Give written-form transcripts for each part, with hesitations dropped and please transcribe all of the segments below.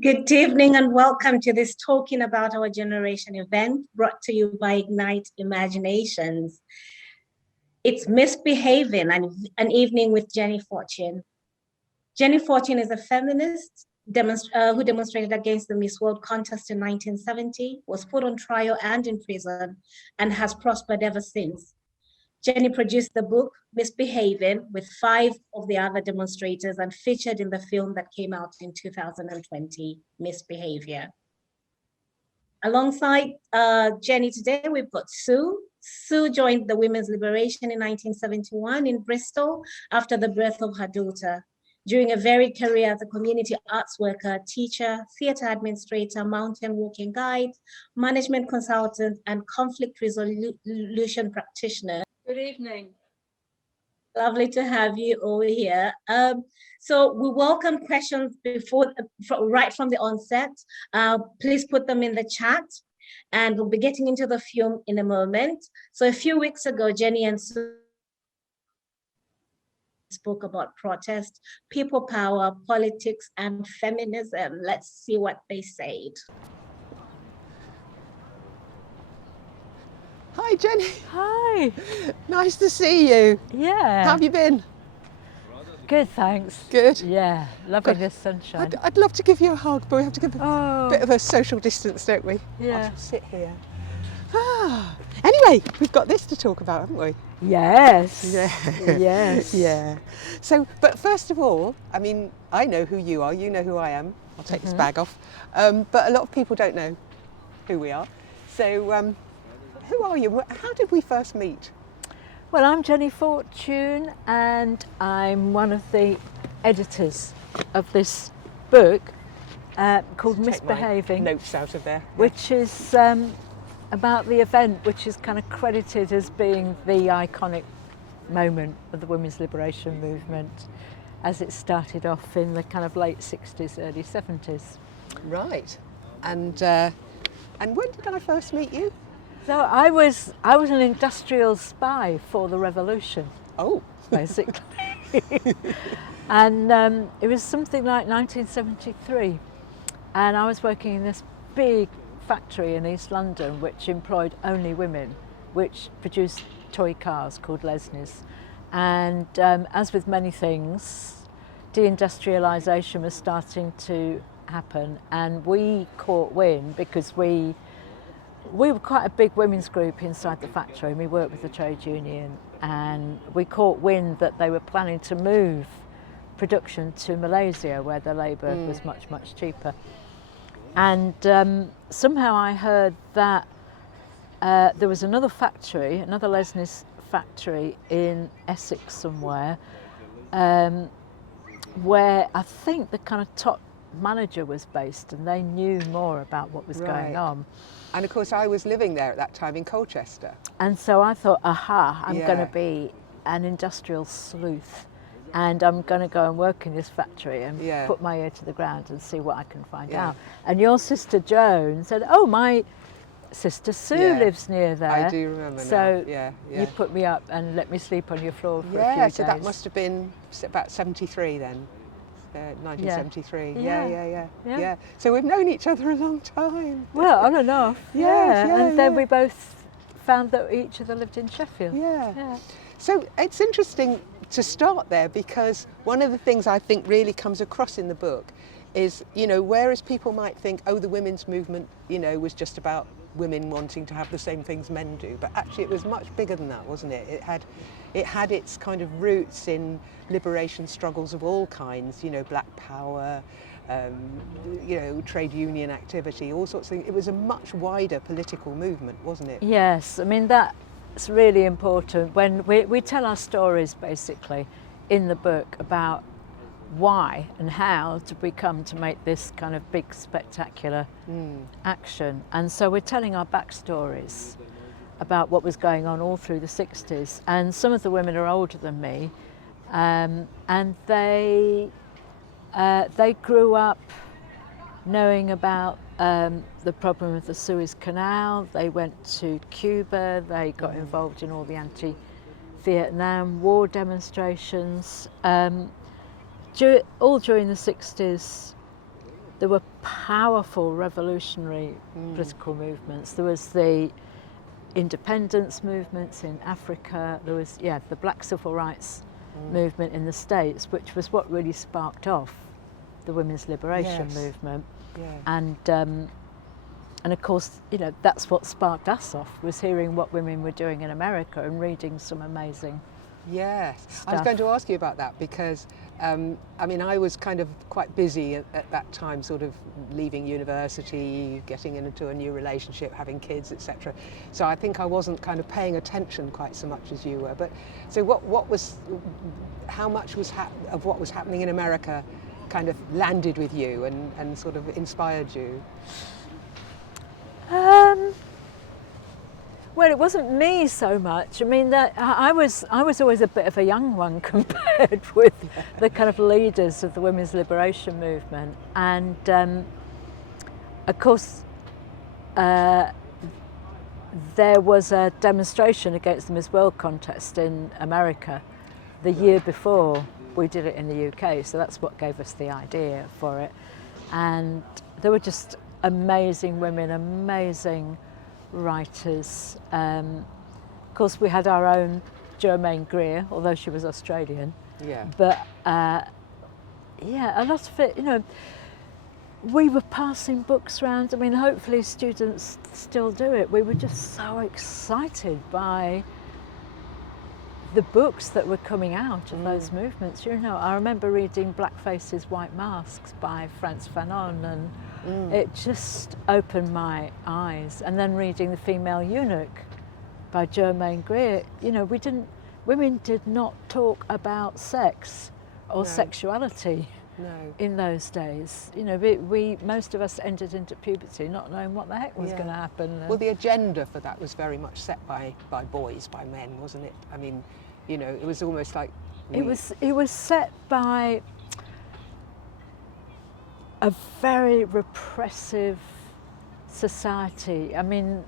Good evening and welcome to this Talking About Our Generation event brought to you by Ignite Imaginations. It's Misbehavin, an evening with Jenny Fortune. Jenny Fortune is a feminist who demonstrated against the Miss World contest in 1970, was put on trial and in prison, and has prospered ever since. Jenny produced the book Misbehavin with 5 of the other demonstrators and featured in the film that came out in 2020, Misbehavior. Alongside Jenny today, we've got Sue. Sue joined the Women's Liberation in 1971 in Bristol after the birth of her daughter. During a varied career as a community arts worker, teacher, theatre administrator, mountain walking guide, management consultant, and conflict resolution practitioner. Good evening. Lovely to have you over here. So we welcome questions right from the onset. Please put them in the chat, and we'll be getting into the film in a moment. So a few weeks ago, Jenny and Sue spoke about protest, people power, politics, and feminism. Let's see what they said. Hi, Jenny. Hi. Nice to see you. Yeah. How have you been? Good, thanks. Good. Yeah, loving this sunshine. I'd love to give you a hug, but we have to give a bit of a social distance, don't we? Yeah. I'll sit here. Anyway, we've got this to talk about, haven't we? Yes. Yeah. Yes. Yeah. So, but first of all, I mean, I know who you are. You know who I am. I'll take this bag off. But a lot of people don't know who we are. So, who are you? How did we first meet? Well, I'm Jenny Fortune, and I'm one of the editors of this book called Misbehavin. Notes out of there. Which is about the event which is kind of credited as being the iconic moment of the women's liberation movement as it started off in the kind of late 60s, early 70s. Right. And when did I first meet you? So I was an industrial spy for the revolution. Oh. Basically. And it was something like 1973. And I was working in this big factory in East London which employed only women, which produced toy cars called Lesnies. And as with many things, deindustrialisation was starting to happen, and we caught wind because we were quite a big women's group inside the factory, and we worked with the trade union, and we caught wind that they were planning to move production to Malaysia, where the labour was much, much cheaper. And somehow I heard that there was another factory, another Lesnies factory in Essex somewhere, where I think the kind of top manager was based, and they knew more about what was going on. And of course I was living there at that time in Colchester. And so I thought, aha, I'm going to be an industrial sleuth, and I'm going to go and work in this factory and put my ear to the ground and see what I can find out. And your sister Joan said, oh, my sister Sue lives near there. I do remember so now. You put me up and let me sleep on your floor for a few days. So that must have been about 73 then. 1973. Yeah. So we've known each other a long time. Well, on and off. And then we both found that each other lived in Sheffield. So it's interesting to start there, because one of the things I think really comes across in the book is, you know, whereas people might think, oh, the women's movement, you know, was just about women wanting to have the same things men do, but actually it was much bigger than that, wasn't it? It had its kind of roots in liberation struggles of all kinds, you know, black power, you know, trade union activity, all sorts of things. It was a much wider political movement, wasn't it? Yes, I mean that's really important. When we tell our stories basically in the book about why and how did we come to make this kind of big spectacular action, and so we're telling our backstories about what was going on all through the 60s, and some of the women are older than me, and they grew up knowing about the problem of the Suez Canal. They went to Cuba, they got involved in all the anti-Vietnam War demonstrations. All during the 60s, there were powerful revolutionary political movements. There was the independence movements in Africa. There was, the Black Civil Rights movement in the States, which was what really sparked off the women's liberation movement. And of course, you know, that's what sparked us off, was hearing what women were doing in America and reading some amazing stuff. I was going to ask you about that because I mean, I was kind of quite busy at that time, sort of leaving university, getting into a new relationship, having kids, etc. So I think I wasn't kind of paying attention quite so much as you were. But so how much of what was happening in America kind of landed with you and sort of inspired you? Well, it wasn't me so much. I mean, I was always a bit of a young one compared with the kind of leaders of the women's liberation movement. And of course, there was a demonstration against the Miss World contest in America the year before we did it in the UK. So that's what gave us the idea for it. And there were just amazing women, amazing writers. Of course, we had our own Germaine Greer, although she was Australian. But a lot of it, you know, we were passing books around. I mean, hopefully students still do it. We were just so excited by the books that were coming out of those movements. You know, I remember reading Black Faces, White Masks by Frantz Fanon, and it just opened my eyes. And then reading The Female Eunuch by Germaine Greer, you know, women did not talk about sex or sexuality in those days. You know, most of us entered into puberty not knowing what the heck was going to happen. Well, the agenda for that was very much set by boys, by men, wasn't it? I mean, you know, it was almost like it was set by a very repressive society. I mean,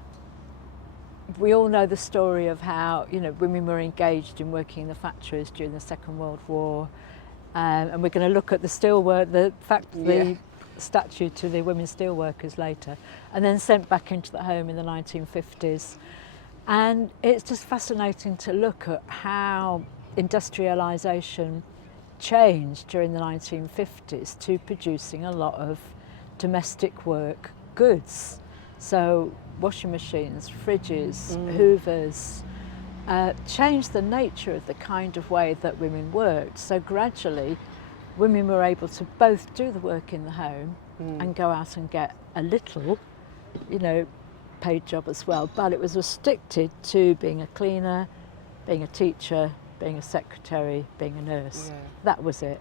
we all know the story of how, you know, women were engaged in working in the factories during the Second World War, and we're going to look at the statue to the women steelworkers later, and then sent back into the home in the 1950s. And it's just fascinating to look at how industrialisation changed during the 1950s to producing a lot of domestic work goods. So washing machines, fridges, hoovers, changed the nature of the kind of way that women worked. So gradually women were able to both do the work in the home and go out and get a little, you know, paid job as well, but it was restricted to being a cleaner, being a teacher, being a secretary, being a nurse. That was it.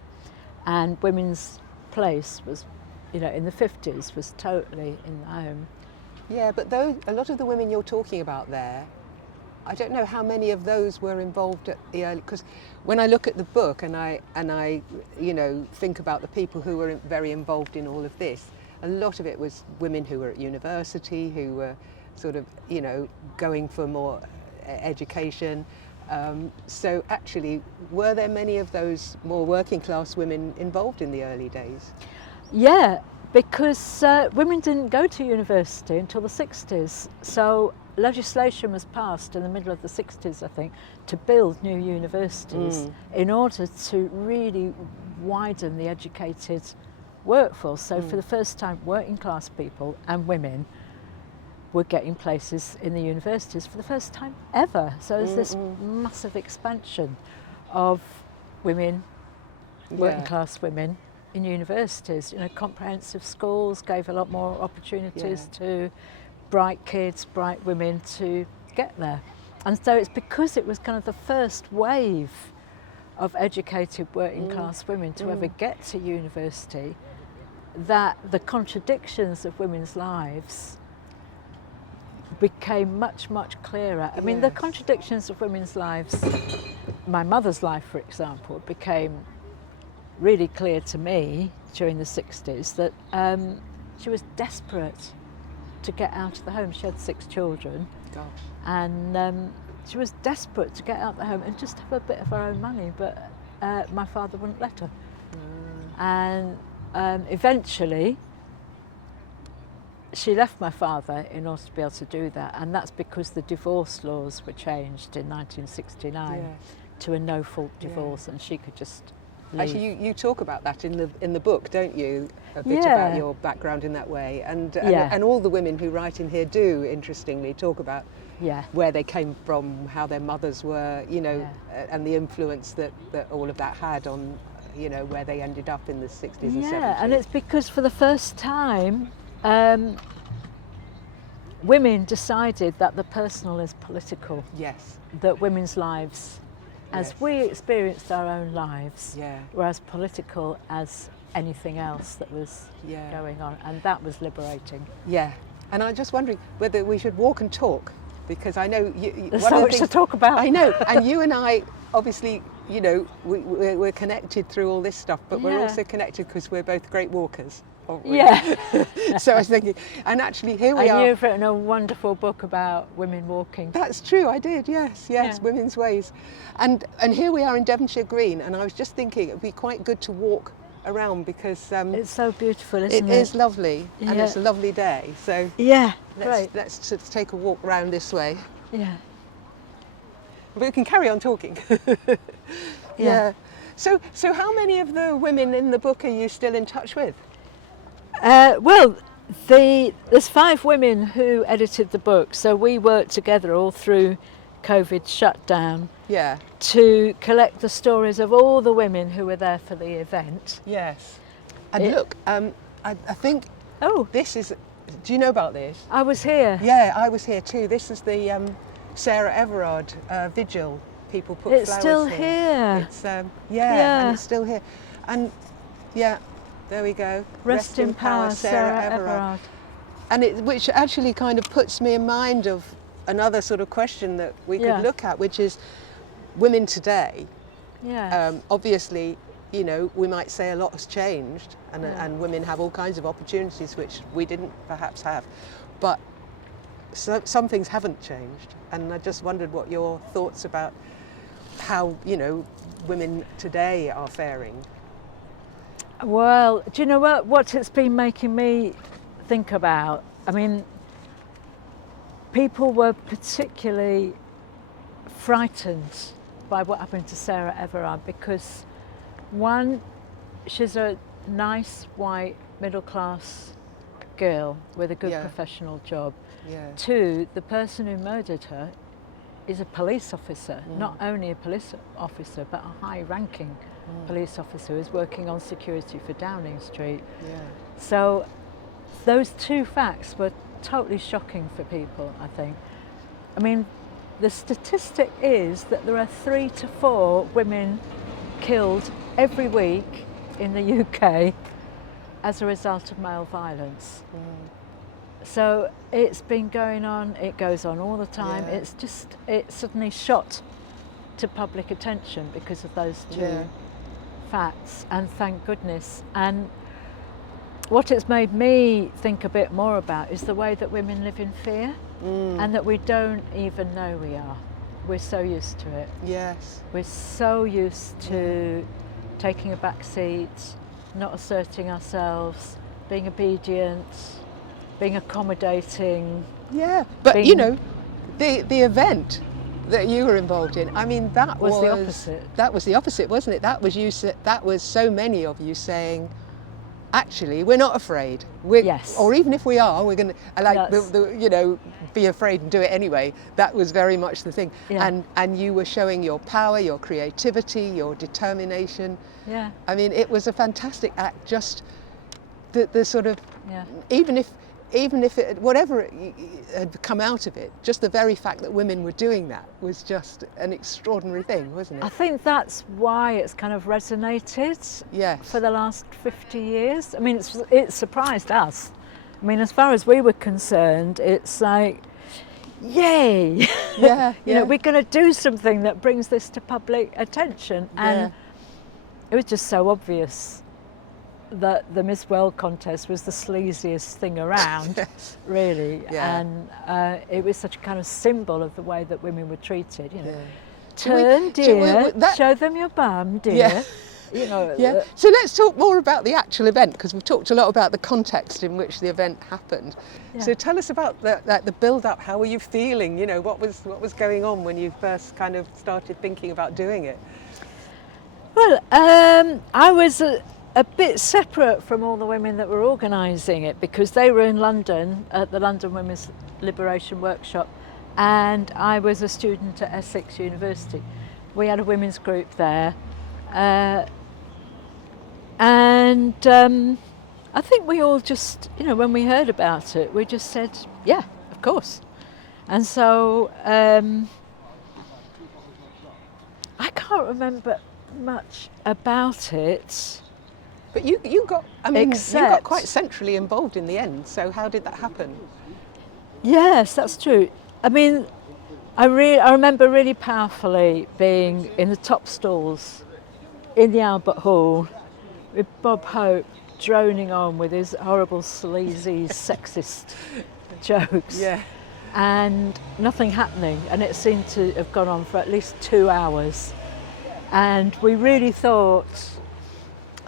And women's place was, you know, in the 50s was totally in the home. Yeah, but though a lot of the women you're talking about there, I don't know how many of those were involved at the early, because when I look at the book and I you know, think about the people who were very involved in all of this, a lot of it was women who were at university, who were sort of, you know, going for more education. So actually, were there many of those more working class women involved in the early days? Yeah, because women didn't go to university until the 60s. So legislation was passed in the middle of the 60s, I think, to build new universities in order to really widen the educated workforce. So for the first time, working class people and women were getting places in the universities for the first time ever. So there's this massive expansion of women, working class women, in universities. You know, comprehensive schools gave a lot more opportunities to bright kids, bright women to get there. And so it's because it was kind of the first wave of educated working class women to ever get to university that the contradictions of women's lives became much, much clearer. I mean, the contradictions of women's lives, my mother's life, for example, became really clear to me during the 60s that she was desperate to get out of the home. She had 6 children. Gosh. And she was desperate to get out of the home and just have a bit of her own money, but my father wouldn't let her. And eventually she left my father in order to be able to do that, and that's because the divorce laws were changed in 1969 to a no-fault divorce, and she could just leave. Actually, you talk about that in the book, don't you? A bit about your background in that way, and all the women who write in here do, interestingly, talk about where they came from, how their mothers were, you know, and the influence that all of that had on, you know, where they ended up in the 60s and 70s. Yeah, and it's because for the first time, women decided that the personal is political. Yes. That women's lives, as we experienced our own lives, were as political as anything else that was going on, and that was liberating. Yeah, and I'm just wondering whether we should walk and talk, because I know there's so much to talk about. I know, and you and I, obviously, you know, we're connected through all this stuff, but we're also connected because we're both great walkers. Yeah. So I was thinking, and actually here we are. And you've written a wonderful book about women walking. That's true, I did, yes, Women's Ways. And here we are in Devonshire Green, and I was just thinking it would be quite good to walk around because it's so beautiful, isn't it? It is lovely, and it's a lovely day. So let's take a walk round this way. Yeah. But we can carry on talking. So how many of the women in the book are you still in touch with? Well, there's 5 women who edited the book, so we worked together all through COVID shutdown to collect the stories of all the women who were there for the event. Yes. And look, I think this is, do you know about this? I was here. Yeah, I was here too. This is the Sarah Everard vigil. People put flowers still here. It's and it's still here. And there we go. Rest in power, Sarah Everard. And which actually kind of puts me in mind of another sort of question that we could look at, which is women today. Obviously, you know, we might say a lot has changed, and women have all kinds of opportunities which we didn't perhaps have, but some things haven't changed. And I just wondered what your thoughts about how, you know, women today are faring. Well, do you know what it's been making me think about? I mean, people were particularly frightened by what happened to Sarah Everard because, one, she's a nice, white, middle-class girl with a good professional job. 2, the person who murdered her is a police officer, not only a police officer, but a high-ranking police officer who's working on security for Downing Street. So those 2 facts were totally shocking for people, I think. I mean, the statistic is that there are 3 to 4 women killed every week in the UK as a result of male violence. So it's been going on, it goes on all the time. It suddenly shot to public attention because of those 2 facts, and thank goodness. And what it's made me think a bit more about is the way that women live in fear, and that we don't even know we are. We're so used to it. Yes. We're so used to taking a back seat, not asserting ourselves, being obedient, being accommodating. Yeah, but you know, the event that you were involved in, I mean, that was the opposite. That was the opposite, wasn't it? That was so many of you saying, actually we're not afraid. We're, Yes. Or even if we are, we're going to Yes. be afraid and do it anyway. That was very much the thing. Yeah. And you were showing your power, your creativity, your determination. Yeah. I mean, it was a fantastic act. Just the sort of, Yeah. even if it, whatever had come out of it, just the very fact that women were doing that was just an extraordinary thing, wasn't I it? think that's why it's kind of resonated Yes. for the last 50 years. I mean, it surprised us. I mean, as far as we were concerned, it's like, yay! Yeah, You know, yeah. we're going to do something that brings this to public attention. And it was just so obvious that the Miss World contest was the sleaziest thing around, Yes. really. Yeah. And it was such a kind of symbol of the way that women were treated, you know. Yeah. Turn, Do we- dear, that- show them your bum, dear. Yeah. You know, Yeah. So let's talk more about the actual event, because we've talked a lot about the context in which the event happened. Yeah. So tell us about the build-up. How were you feeling? You know, what was going on when you first kind of started thinking about doing it? Well, I was a bit separate from all the women that were organising it, because they were in London at the London Women's Liberation Workshop, and I was a student at Essex University. We had a women's group there, and I think we all just, you know, when we heard about it, we just said, yeah, of course. And so I can't remember much about it. But you got, I mean, you got Except- quite centrally involved in the end. So how did that happen? Yes, that's true. I mean, I remember really powerfully being in the top stalls in the Albert Hall with Bob Hope droning on with his horrible, sleazy, sexist jokes. Yeah. And nothing happening, and it seemed to have gone on for at least 2 hours, and we really thought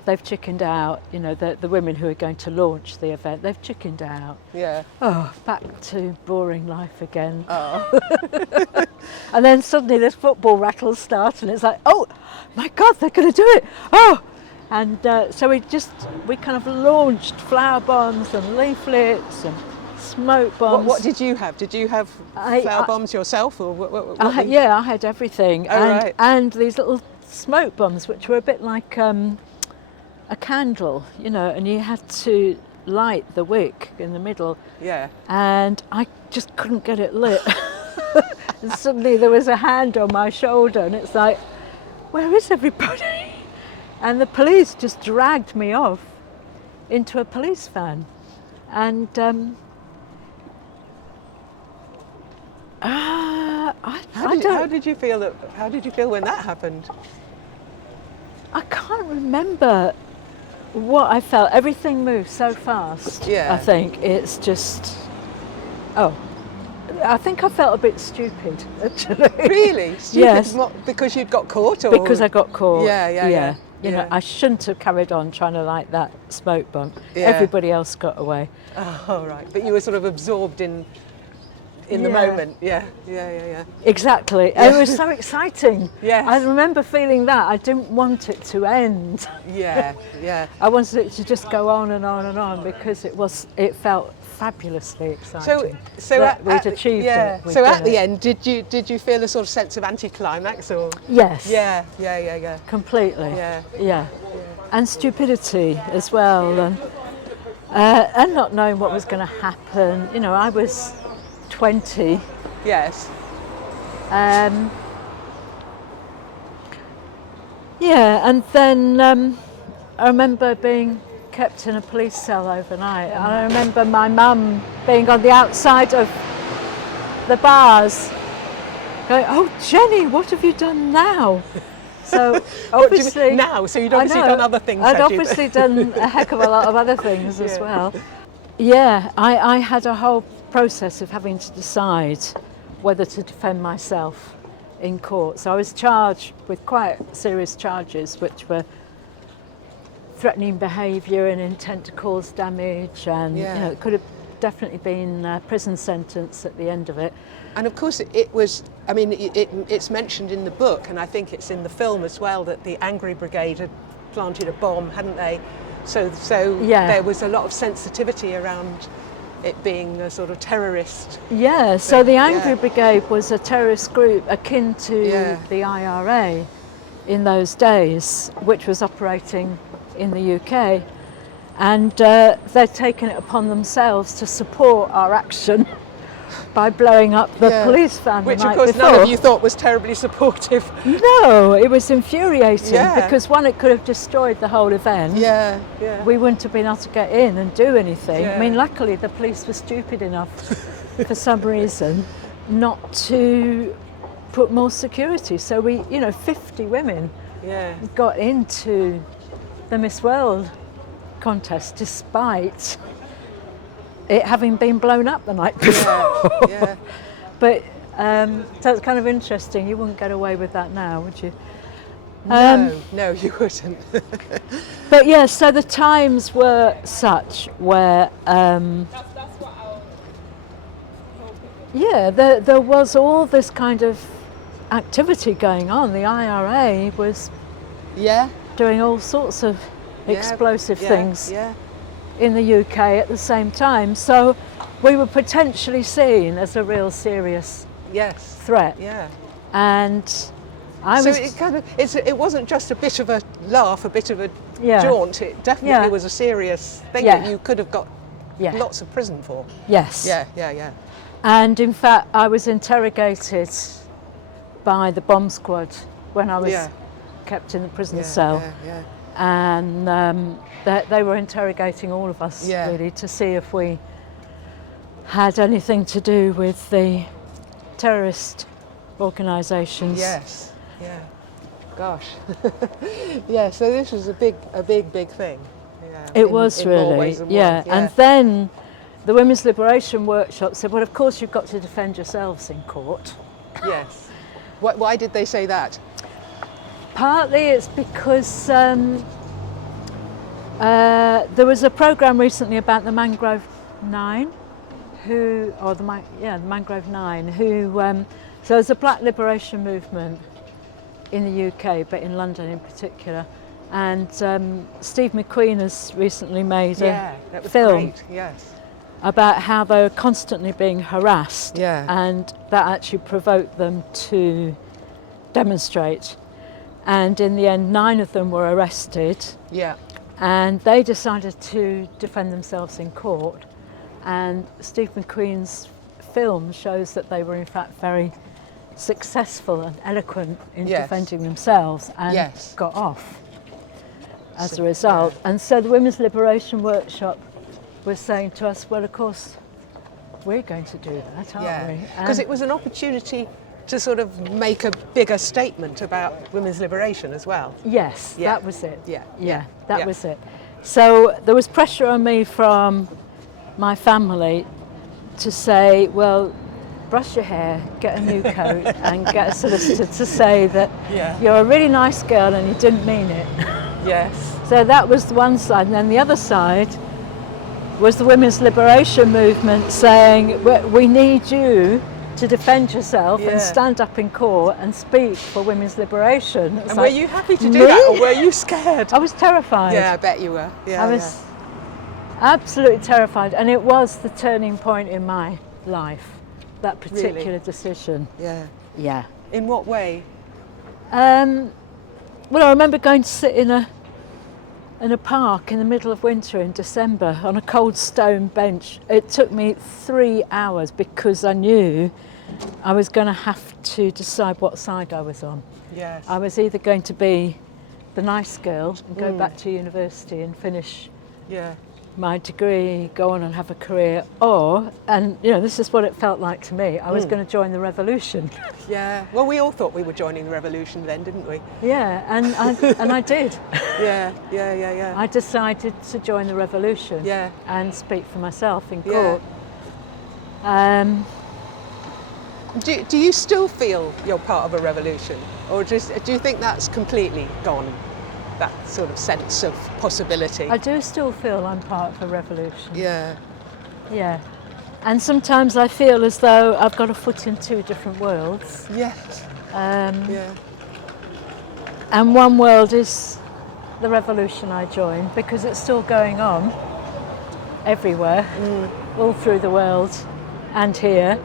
they've chickened out, you know, the women who are going to launch the event, they've chickened out. Yeah. Oh, back to boring life again. Oh. And then suddenly this football rattles start, and it's like, oh my God, they're going to do it. Oh, and so we kind of launched flower bombs and leaflets and smoke bombs. What did you have? Did you have flower bombs yourself, or what Yeah, I had everything. Oh, right. And these little smoke bombs, which were a bit like a candle, you know, and you had to light the wick in the middle. Yeah. And I just couldn't get it lit. And suddenly there was a hand on my shoulder, and it's like, where is everybody? And the police just dragged me off into a police van. And How did you feel when that happened? I can't remember what I felt. Everything moved so fast. Yeah. I think it's just, I think I felt a bit stupid, actually. Really? Stupid? Yes. Because you'd got caught, or Because I got caught. Yeah. You know, I shouldn't have carried on trying to light that smoke bomb. Yeah. Everybody else got away. Oh, right. But you were sort of absorbed in the Yeah. moment. Yeah. Exactly. Yeah. It was so exciting. Yes. I remember feeling that. I didn't want it to end. Yeah. I wanted it to just go on and on and on, because it felt fabulously exciting. So that we'd achieved it. We'd So done at the it. end, did you feel a sort of sense of anticlimax, or? Yes. Yeah. Completely. Yeah. And stupidity as well, and not knowing what was going to happen. You know, I was 20. Yes. And then I remember being kept in a police cell overnight. And I remember my mum being on the outside of the bars going, "Oh, Jenny, what have you done now?" So What do you obviously mean now? So you'd I obviously know, done other things. I'd had you? obviously done a heck of a lot of other things as Yeah. well. Yeah, I had a whole process of having to decide whether to defend myself in court. So I was charged with quite serious charges, which were threatening behaviour and intent to cause damage, and Yeah. you know, it could have definitely been a prison sentence at the end of it. And of course it was, I mean, it's mentioned in the book, and I think it's in the film as well, that the Angry Brigade had planted a bomb, hadn't they? So Yeah. there was a lot of sensitivity around it being a sort of terrorist. Yeah, so the Angry Yeah. Brigade was a terrorist group akin to Yeah. the IRA in those days, which was operating in the UK. And they'd taken it upon themselves to support our action by blowing up the Yeah. police van Which the night of course before. none of you thought was terribly supportive. No, it was infuriating Yeah. because one, it could have destroyed the whole event. Yeah. We wouldn't have been able to get in and do anything. Yeah. I mean, luckily the police were stupid enough for some reason not to put more security. So we, 50 women Yeah. got into the Miss World contest despite it having been blown up the night before. Yeah. But so it's kind of interesting. You wouldn't get away with that now, would you? No, you wouldn't. But yeah, so the times were such where, there was all this kind of activity going on. The IRA was Yeah. doing all sorts of explosive things Yeah. in the UK at the same time. So we were potentially seen as a real serious Yes. threat. Yeah. And I So was... it wasn't just a bit of a laugh, a bit of a Yeah. jaunt. It definitely Yeah. was a serious thing Yeah. that you could have got Yeah. lots of prison for. Yes. Yeah. And in fact, I was interrogated by the bomb squad when I was Yeah. kept in the prison Yeah, cell. yeah. And they were interrogating all of us Yeah. really to see if we had anything to do with the terrorist organisations. Yes. Yeah. Gosh. Yeah. So this was a big thing. Yeah. It was in more really, ways than yeah. one. And then the Women's Liberation Workshop said, well, of course you've got to defend yourselves in court. Yes. Why did they say that? Partly it's because there was a programme recently about the Mangrove Nine, the Mangrove Nine, so there's a black liberation movement in the UK, but in London in particular. And Steve McQueen has recently made That was film great. Yes. about how they were constantly being harassed, Yeah. and that actually provoked them to demonstrate. And in the end, 9 of them were arrested, Yeah. and they decided to defend themselves in court. And Steve McQueen's film shows that they were in fact very successful and eloquent in Yes. defending themselves, and Yes. got off as So- a result. And so the Women's Liberation Workshop was saying to us, well, of course, we're going to do that, aren't we? Because And- it was an opportunity to sort of make a bigger statement about women's liberation as well. Yes, Yeah. that was it. Yeah. That Yeah. was it. So there was pressure on me from my family to say, well, brush your hair, get a new coat, and get a solicitor to say that Yeah. you're a really nice girl and you didn't mean it. Yes. So that was the one side, and then the other side was the women's liberation movement saying, we need you to defend yourself Yeah. and stand up in court and speak for women's liberation. It's And were like, you happy to do me? that, or were you scared? I was terrified. Yeah, I bet you were. Yeah, I was absolutely terrified, and it was the turning point in my life, that particular decision. Yeah. Yeah. In what way? Well, I remember going to sit in a park in the middle of winter in December on a cold stone bench. It took me 3 hours because I knew I was going to have to decide what side I was on. Yes. I was either going to be the nice girl and go back to university and finish Yeah. my degree, go on and have a career, or, and this is what it felt like to me, I was going to join the revolution. Yeah. Well, we all thought we were joining the revolution then, didn't we? Yeah, and I did. Yeah. I decided to join the revolution Yeah. and speak for myself in Yeah. court. Do you still feel you're part of a revolution, or do you think that's completely gone? That sort of sense of possibility. I do still feel I'm part of a revolution. Yeah. Yeah. And sometimes I feel as though I've got a foot in 2 different worlds. Yes. Yeah. Yeah. And one world is the revolution I joined because it's still going on everywhere, all through the world and here.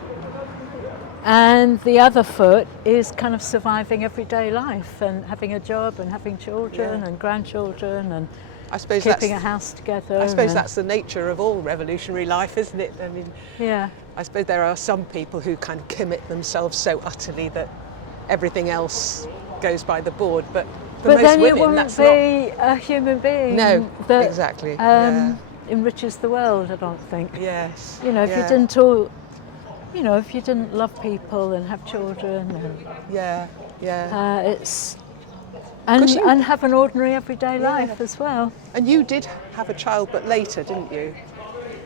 And the other foot is kind of surviving everyday life and having a job and having children and grandchildren and I suppose keeping a house together. I suppose that's the nature of all revolutionary life, isn't it? I mean, I suppose there are some people who kind of commit themselves so utterly that everything else goes by the board, but for most then women, you wouldn't be a human being that exactly enriches the world, I don't think. Yes. You know, if you didn't all, you know, if you didn't love people and have children and it's and have an ordinary everyday life as well. And you did have a child, but later, didn't you?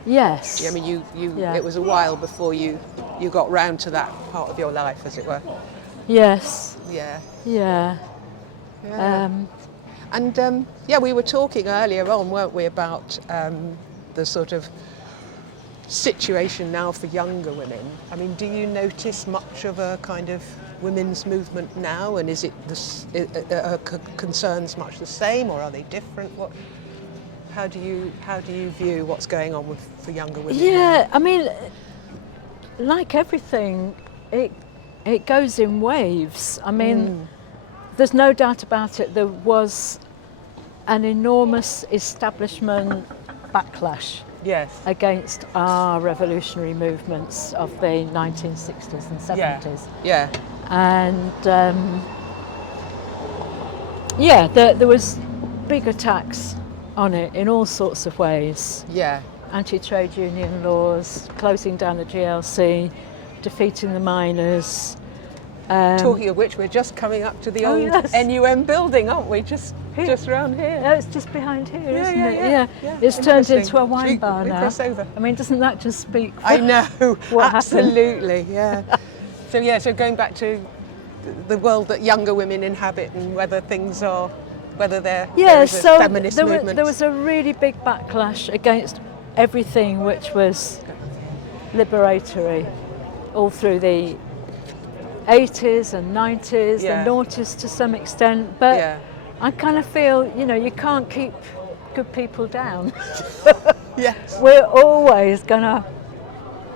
Yes. I mean, you it was a while before you got round to that part of your life, as it were. Yes. Yeah. Yeah. We were talking earlier on, weren't we, about the sort of situation now for younger women. I mean, do you notice much of a kind of women's movement now, and is it concerns much the same, or are they different? How do you view what's going on for younger women? Yeah, I mean, like everything, it goes in waves. I mean, there's no doubt about it. There was an enormous establishment backlash against our revolutionary movements of the 1960s and 70s. Yeah. And there was big attacks on it in all sorts of ways. Yeah. Anti-trade union laws, closing down the GLC, defeating the miners. Talking of which, we're just coming up to the old NUM building, aren't we? Just round here. No, it's just behind here, isn't it? Yeah. It's turned into a wine bar now. Cross over. I mean, doesn't that just speak for I know, what absolutely, So going back to the world that younger women inhabit and whether there is a feminist movement. There was a really big backlash against everything which was liberatory all through the 80s and 90s, the noughties to some extent, but I kind of feel, you know, you can't keep good people down. Yes. We're always going to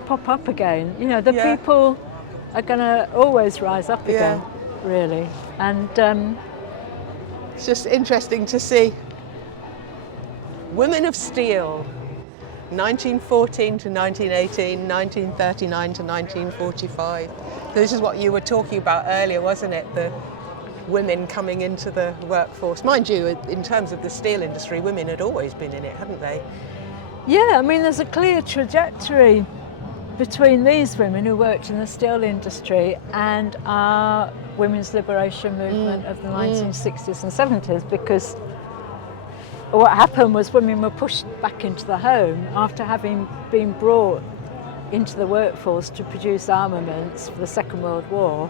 pop up again. You know, the people are going to always rise up again, really. And it's just interesting to see women of steel, 1914 to 1918, 1939 to 1945. This is what you were talking about earlier, wasn't it? The women coming into the workforce. Mind you, in terms of the steel industry, women had always been in it, hadn't they? Yeah, I mean, there's a clear trajectory between these women who worked in the steel industry and our women's liberation movement of the 1960s and 70s, because what happened was women were pushed back into the home after having been brought into the workforce to produce armaments for the Second World War.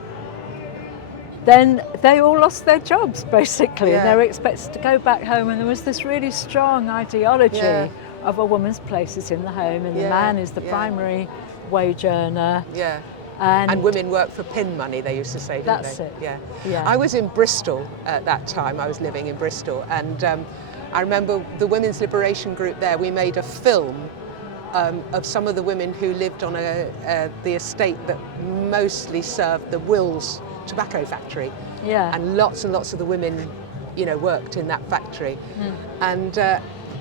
Then they all lost their jobs, basically, and they were expected to go back home, and there was this really strong ideology of a woman's place is in the home, and the man is the primary wage earner. Yeah. And women work for pin money, they used to say, didn't that's they? It. Yeah. I was in Bristol at that time. I was living in Bristol, and I remember the Women's Liberation Group there, we made a film of some of the women who lived on the estate that mostly served the Wills tobacco factory. Yeah. And lots of the women, you know, worked in that factory. And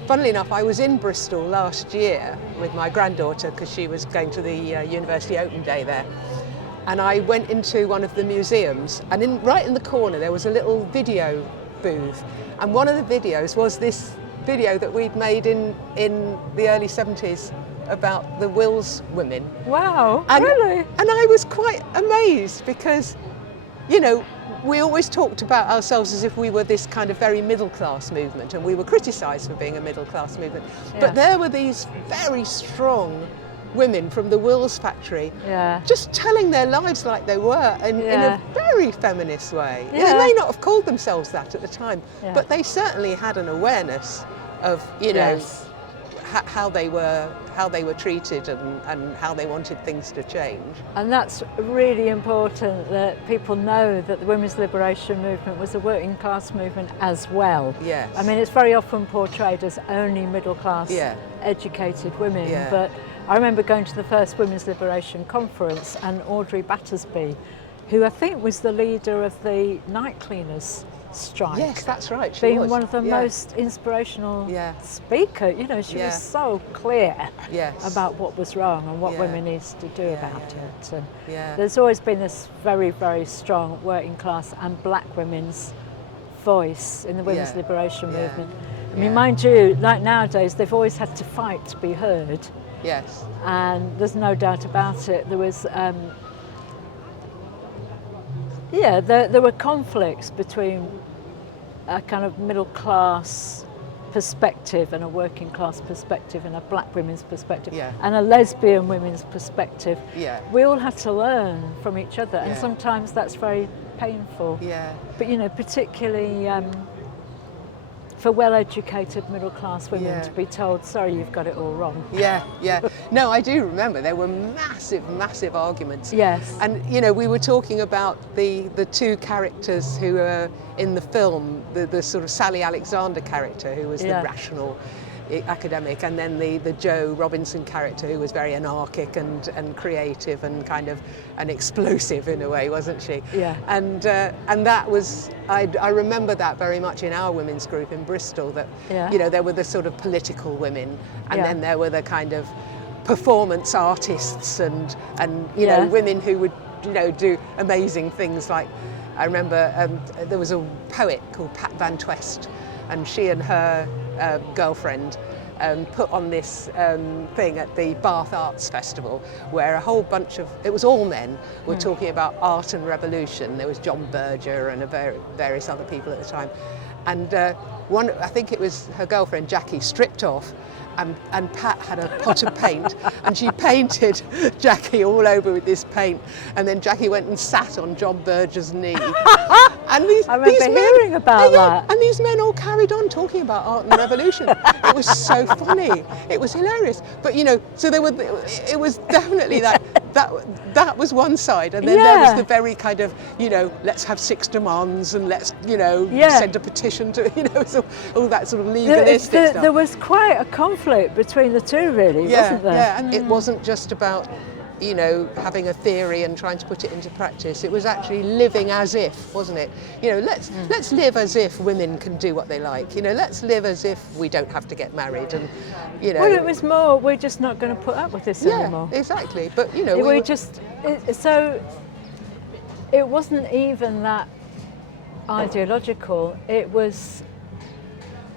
funnily enough, I was in Bristol last year with my granddaughter because she was going to the university open day there. And I went into one of the museums, and right in the corner there was a little video booth. And one of the videos was this video that we'd made in the early 70s about the Wills women. Wow, and, really? And I was quite amazed because, you know, we always talked about ourselves as if we were this kind of very middle-class movement, and we were criticised for being a middle-class movement. But there were these very strong women from the Wills factory just telling their lives like they were, and in a very feminist way. They may not have called themselves that at the time, but they certainly had an awareness of, you know, how they were treated and how they wanted things to change. And that's really important, that people know that the women's liberation movement was a working class movement as well. Yes. I mean, it's very often portrayed as only middle class Yeah. educated women, Yeah. but I remember going to the first Women's Liberation Conference, and Audrey Battersby, who I think was the leader of the night cleaners strike. Yes, that's right. She being was. one of the Yeah. most inspirational Yeah. speaker. You know, she Yeah. was so clear Yes. about what was wrong and what Yeah. women needs to do Yeah, about yeah, it. And Yeah. there's always been this very, very strong working class and black women's voice in the women's Yeah. liberation Yeah. movement. I mean, Yeah. mind you, like nowadays, they've always had to fight to be heard, Yes. and there's no doubt about it. There was there were conflicts between a kind of middle class perspective and a working class perspective and a black women's perspective Yeah. and a lesbian women's perspective. Yeah. We all had to learn from each other, and Yeah. sometimes that's very painful. Yeah. But you know, particularly for well-educated middle-class women Yeah. to be told, sorry, you've got it all wrong. Yeah, yeah. No, I do remember there were massive arguments. Yes. And you know, we were talking about the two characters who were in the film, the sort of Sally Alexander character, who was Yeah. the rational academic, and then the Joe Robinson character, who was very anarchic and creative and kind of an explosive in a way, wasn't she? Yeah. And that was, I remember that very much in our women's group in Bristol, that Yeah. you know, there were the sort of political women, and Yeah. then there were the kind of performance artists and you Yeah. know, women who would, you know, do amazing things. Like I remember there was a poet called Pat Van Twest, and she and her girlfriend put on this thing at the Bath Arts Festival, where a whole bunch of, it was all men, were talking about art and revolution. There was John Berger and various other people at the time. And one, I think it was her girlfriend Jackie, stripped off, and Pat had a pot of paint, and she painted Jackie all over with this paint, and then Jackie went and sat on John Berger's knee. And I remember hearing about that. And these men all carried on talking about art and revolution. It was so funny. It was hilarious. But you know, so there were. It was definitely that was one side, and then there was Yeah. the very kind of, you know, let's have 6 demands and let's, you know, Yeah. send a petition to, you know, so all that sort of legalistic stuff. There was quite a conflict between the two, really, wasn't there? Yeah, and it wasn't just about, you know, having a theory and trying to put it into practice. It was actually living as if, wasn't it? You know, let's live as if women can do what they like. You know, let's live as if we don't have to get married, and you know. Well, it was more, we're just not going to put up with this anymore. Yeah, exactly. But you know, So it wasn't even that ideological. It was,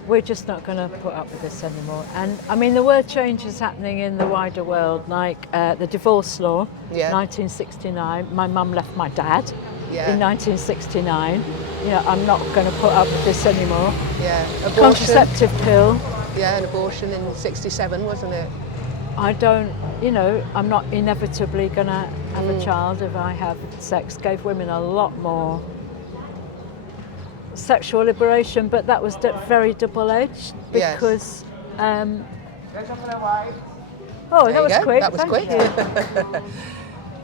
we're just not going to put up with this anymore. And I mean, there were changes happening in the wider world, like the divorce law, Yeah. 1969. My mum left my dad Yeah. in 1969. You know, I'm not going to put up with this anymore. yeah, abortion. Contraceptive pill. Yeah, an abortion in '67, wasn't it? I don't, you know, I'm not inevitably going to have a child if I have sex. Gave women a lot more sexual liberation, but that was very double-edged Yes. because. Oh, There that you was go. quick. That was Thank quick. you.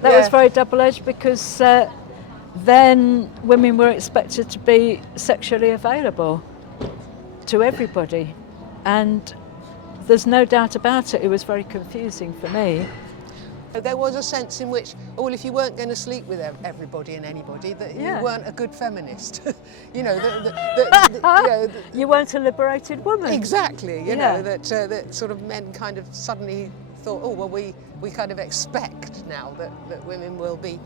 That Yeah. was very double-edged because then women were expected to be sexually available to everybody, and there's no doubt about it. It was very confusing for me. There was a sense in which, well, if you weren't going to sleep with everybody and anybody, that Yeah. you weren't a good feminist. You know, You weren't a liberated woman. exactly. You Yeah. know, that sort of men kind of suddenly thought, oh, well, we kind of expect now that women will be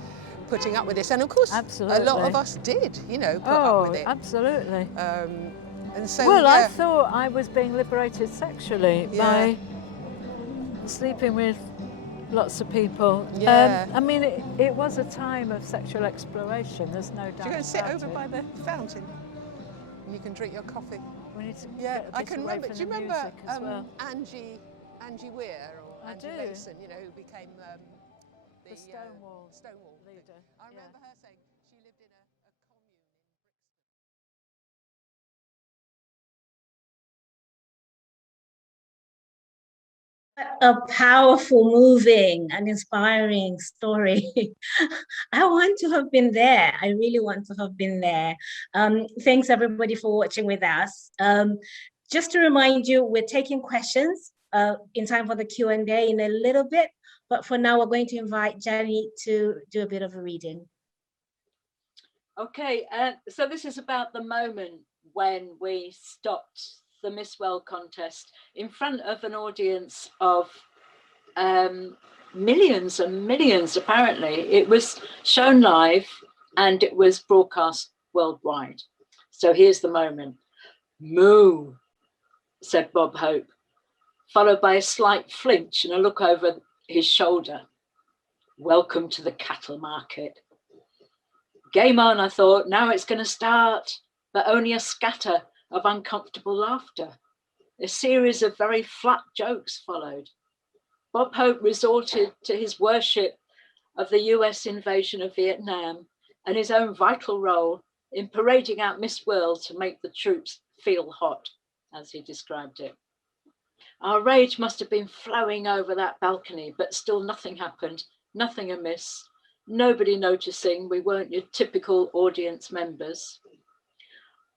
putting up with this. And of course, a lot Absolutely. of us did, you know, put up with it. Absolutely. And so, Well, yeah. I thought I was being liberated sexually Yeah. by sleeping with lots of people. Yeah. I mean, it was a time of sexual exploration. There's no doubt. Do you go and sit about over it. by the fountain? And you can drink your coffee. We need to Yeah, get a I bit can away remember. from Do you the remember music as well. Angie Weir or I Angie do. Mason? You know, who became The Stonewall leader. leader. I Yeah. remember her saying she lived in a a powerful, moving, and inspiring story. I want to have been there. I really want to have been there. Thanks everybody for watching with us. Just to remind you, we're taking questions in time for the Q&A in a little bit, but for now, we're going to invite Jenny to do a bit of a reading. Okay, so this is about the moment when we stopped the Miss World contest in front of an audience of millions and millions, apparently. It was shown live and it was broadcast worldwide. So here's the moment. "Moo," said Bob Hope, followed by a slight flinch and a look over his shoulder. "Welcome to the cattle market." Game on, I thought. Now it's going to start, but only a scatter of uncomfortable laughter. A series of very flat jokes followed. Bob Hope resorted to his worship of the US invasion of Vietnam and his own vital role in parading out Miss World to make the troops feel hot, as he described it. Our rage must have been flowing over that balcony, but still nothing happened, nothing amiss, nobody noticing we weren't your typical audience members.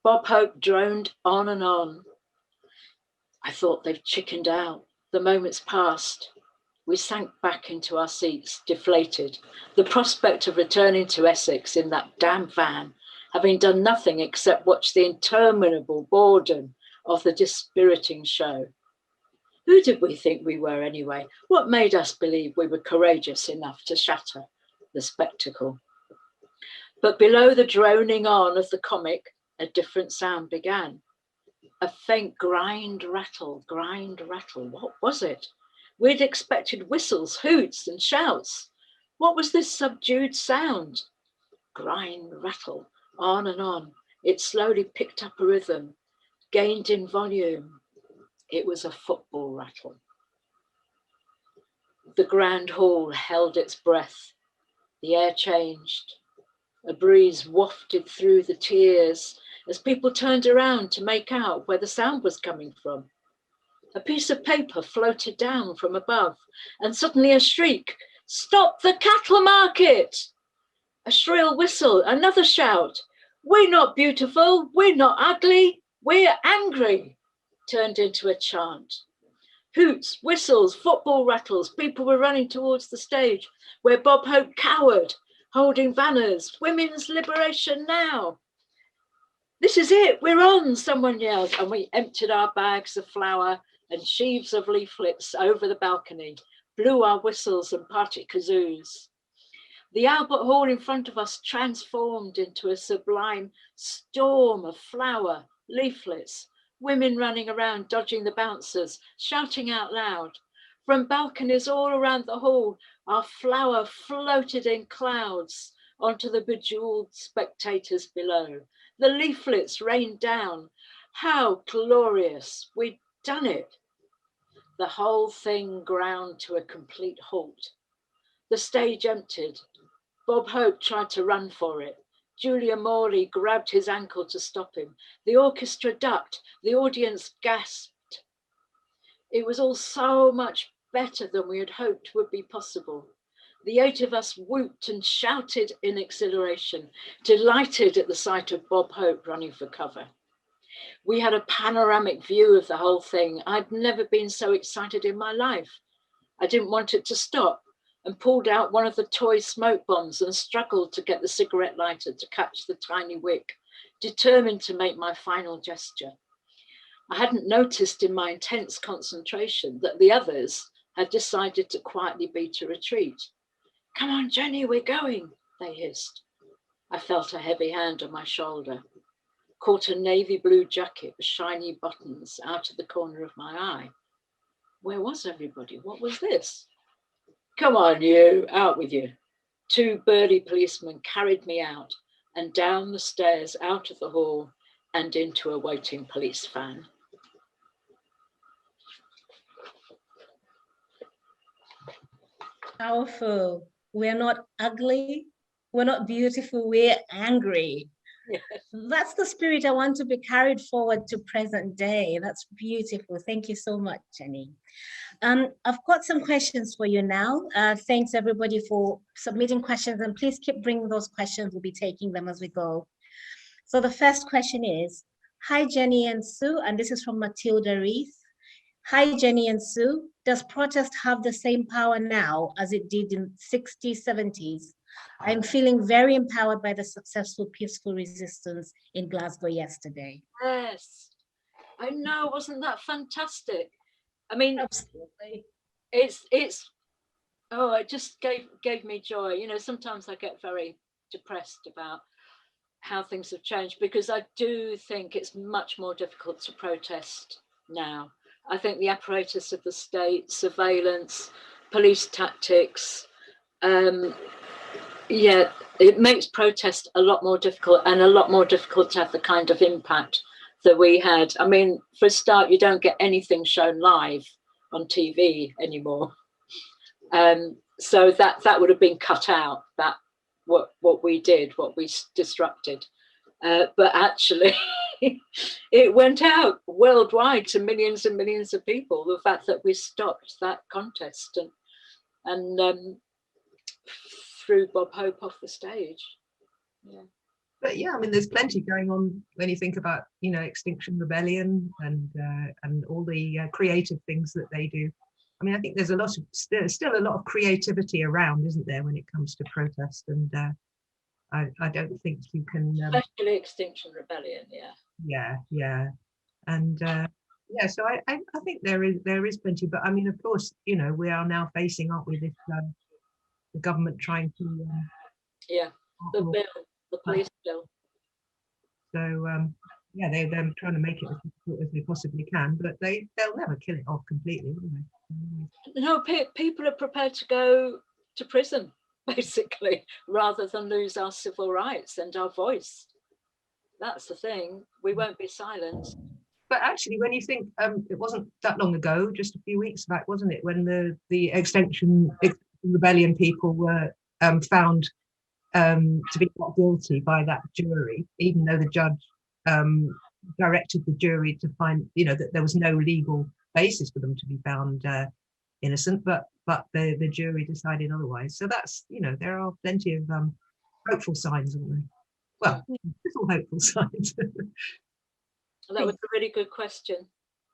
Bob Hope droned on and on. I thought they've chickened out. The moments passed. We sank back into our seats, deflated. The prospect of returning to Essex in that damn van, having done nothing except watch the interminable boredom of the dispiriting show. Who did we think we were anyway? What made us believe we were courageous enough to shatter the spectacle? But below the droning on of the comic, a different sound began. A faint grind, rattle. What was it? We'd expected whistles, hoots, and shouts. What was this subdued sound? Grind, rattle, on and on. It slowly picked up a rhythm, gained in volume. It was a football rattle. The grand hall held its breath. The air changed. A breeze wafted through the tiers as people turned around to make out where the sound was coming from. A piece of paper floated down from above, and suddenly a shriek, "Stop the cattle market!" A shrill whistle, another shout, "We're not beautiful, we're not ugly, we're angry," turned into a chant. Hoots, whistles, football rattles, people were running towards the stage where Bob Hope cowered, holding banners, "Women's liberation now." "This is it, we're on," someone yelled, and we emptied our bags of flour and sheaves of leaflets over the balcony, blew our whistles and party kazoos. The Albert Hall in front of us transformed into a sublime storm of flour, leaflets, women running around dodging the bouncers, shouting out loud. From balconies all around the hall, our flour floated in clouds onto the bejeweled spectators below. The leaflets rained down. How glorious, we'd done it. The whole thing ground to a complete halt. The stage emptied. Bob Hope tried to run for it. Julia Morley grabbed his ankle to stop him. The orchestra ducked. The audience gasped. It was all so much better than we had hoped would be possible. The 8 of us whooped and shouted in exhilaration, delighted at the sight of Bob Hope running for cover. We had a panoramic view of the whole thing. I'd never been so excited in my life. I didn't want it to stop and pulled out one of the toy smoke bombs and struggled to get the cigarette lighter to catch the tiny wick, determined to make my final gesture. I hadn't noticed in my intense concentration that the others had decided to quietly beat a retreat. "Come on, Jenny, we're going," they hissed. I felt a heavy hand on my shoulder, caught a navy blue jacket with shiny buttons out of the corner of my eye. Where was everybody? What was this? "Come on, you, out with you." 2 burly policemen carried me out and down the stairs, out of the hall and into a waiting police van. Powerful. We're not ugly. We're not beautiful. We're angry. Yes. That's the spirit I want to be carried forward to present day. That's beautiful. Thank you so much, Jenny. I've got some questions for you now. Thanks everybody for submitting questions, and please keep bringing those questions. We'll be taking them as we go. So the first question is, hi Jenny and Sue, and this is from Matilda Reith. Hi Jenny and Sue, does protest have the same power now as it did in 60s, 70s? I'm feeling very empowered by the successful peaceful resistance in Glasgow yesterday. Yes, I know, wasn't that fantastic? I mean, Absolutely. it's oh, it just gave me joy. You know, sometimes I get very depressed about how things have changed, because I do think it's much more difficult to protest now. I think the apparatus of the state, surveillance, police tactics, yeah, it makes protest a lot more difficult, and a lot more difficult to have the kind of impact that we had. I mean, for a start, you don't get anything shown live on TV anymore. So that would have been cut out, that what we did, what we disrupted. But actually, it went out worldwide to millions and millions of people. The fact that we stopped that contest and threw Bob Hope off the stage. Yeah. But yeah, I mean, there's plenty going on when you think about, you know, Extinction Rebellion and all the creative things that they do. I mean, I think there's a lot of still a lot of creativity around, isn't there, when it comes to protest? And I don't think you can. Especially Extinction Rebellion, Yeah. And yeah, so I think there is plenty. But I mean, of course, you know, we are now facing, aren't we, this the government trying to. The bill, the police bill. So yeah, they're trying to make it as difficult as they possibly can, but they'll never kill it off completely, will they? No, people are prepared to go to prison, basically, rather than lose our civil rights and our voice. That's the thing. We won't be silenced. But actually, when you think, it wasn't that long ago, just a few weeks back, wasn't it, when the Extinction Rebellion people were found to be not guilty by that jury, even though the judge directed the jury to find, you know, that there was no legal basis for them to be found innocent, but the jury decided otherwise. So that's, you know, there are plenty of hopeful signs, aren't there? Well, little hopeful signs. That was a really good question.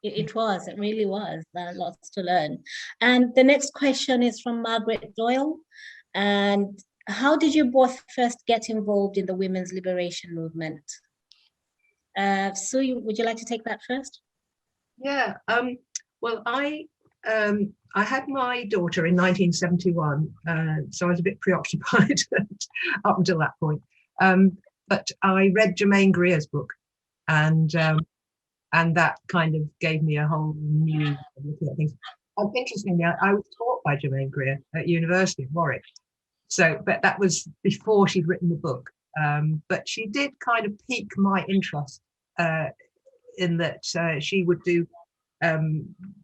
It was, it really was. There are lots to learn. And the next question is from Margaret Doyle. And how did you both first get involved in the women's liberation movement? Sue, would you like to take that first? Yeah, well, I had my daughter in 1971, so I was a bit preoccupied up until that point. But I read Germaine Greer's book, and that kind of gave me a whole new look at things. Interestingly, I was taught by Germaine Greer at University of Warwick. So, but that was before she'd written the book. But she did kind of pique my interest in that she would do.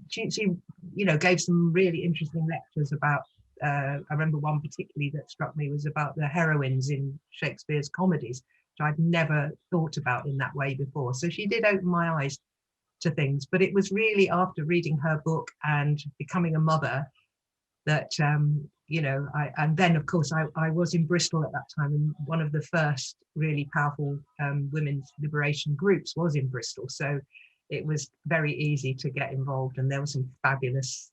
She, you know, gave some really interesting lectures about. I remember one particularly that struck me was about the heroines in Shakespeare's comedies, which I'd never thought about in that way before. So she did open my eyes to things. But it was really after reading her book and becoming a mother that you know, and then of course I was in Bristol at that time, and one of the first really powerful women's liberation groups was in Bristol, so it was very easy to get involved, and there were some fabulous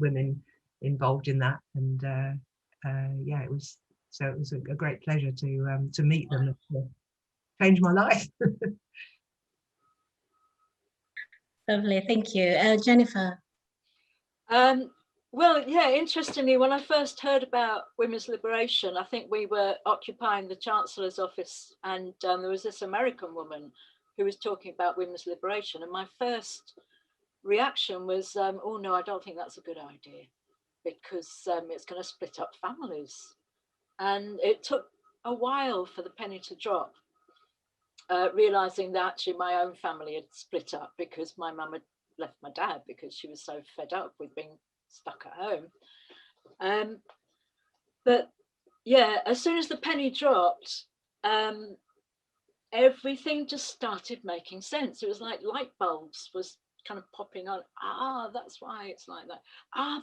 women involved in that, and yeah, it was a great pleasure to meet them and to change my life. Lovely, thank you. Jennifer. Well, yeah, interestingly, when I first heard about women's liberation, I think we were occupying the Chancellor's office, and there was this American woman who was talking about women's liberation. And my first reaction was, oh no, I don't think that's a good idea, because it's going to split up families. And it took a while for the penny to drop, realizing that actually my own family had split up because my mum had left my dad because she was so fed up with being stuck at home. But yeah, as soon as the penny dropped, everything just started making sense. It was like light bulbs was kind of popping on. That's why it's like that.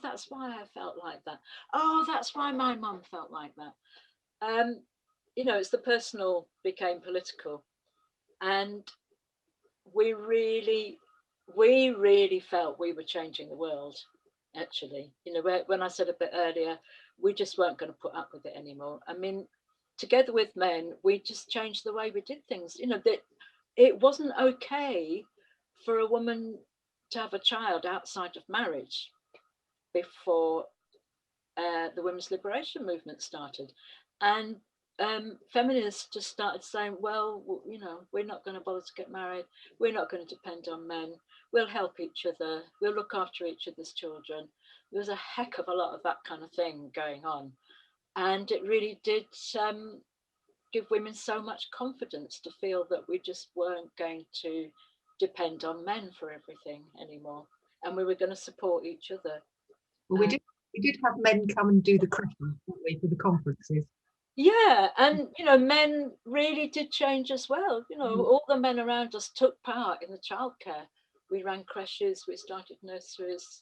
That's why I felt like that. Oh, that's why my mum felt like that. It's the personal became political, and we really felt we were changing the world. Actually, when I said a bit earlier, we just weren't going to put up with it anymore. I mean, together with men, we just changed the way we did things. That it wasn't okay for a woman to have a child outside of marriage before the women's liberation movement started. And feminists just started saying, well, we're not going to bother to get married. We're not going to depend on men. We'll help each other. We'll look after each other's children. There was a heck of a lot of that kind of thing going on. And it really did give women so much confidence to feel that we just weren't going to depend on men for everything anymore. And we were going to support each other. Well, we did have men come and do the crashing, didn't we, for the conferences. Yeah, and men really did change as well. All the men around us took part in the childcare. We ran creches, we started nurseries.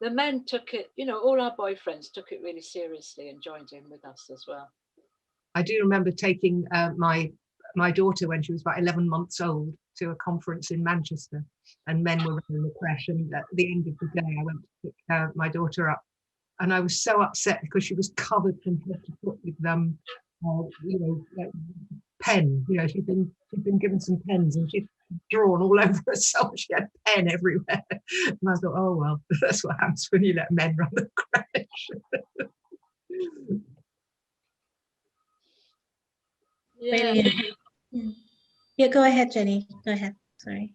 The men took it, all our boyfriends took it really seriously and joined in with us as well. I do remember taking my daughter when she was about 11 months old to a conference in Manchester, and men were running the crash. And at the end of the day, I went to pick my daughter up, and I was so upset because she was covered from head to foot with pen. She'd been given some pens, and she'd drawn all over herself. She had pen everywhere, and I thought, oh well, that's what happens when you let men run the crash. Yeah. Yeah, go ahead, Jenny. Go ahead. Sorry.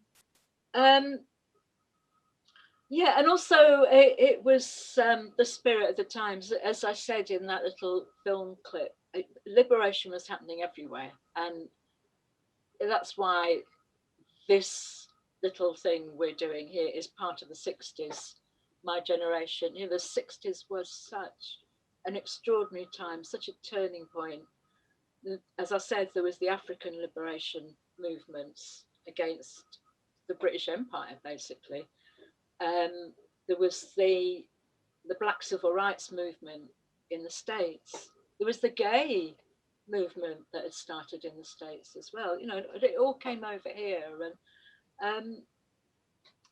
Yeah, and also it was the spirit of the times. As I said in that little film clip, liberation was happening everywhere. And that's why this little thing we're doing here is part of the 60s, my generation. The 60s was such an extraordinary time, such a turning point. As I said, there was the African liberation movements against the British Empire, basically. There was the Black Civil Rights movement in the States. There was the gay movement that had started in the States as well. It all came over here, and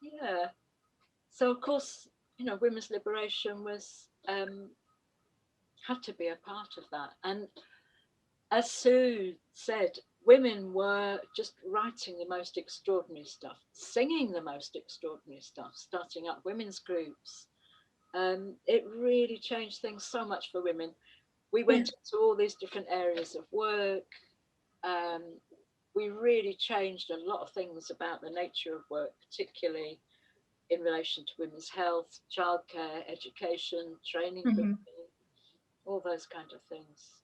yeah. So of course, women's liberation was had to be a part of that. And as Sue said, women were just writing the most extraordinary stuff, singing the most extraordinary stuff, starting up women's groups. It really changed things so much for women. We went into all these different areas of work. We really changed a lot of things about the nature of work, particularly in relation to women's health, childcare, education, training, for women, all those kind of things.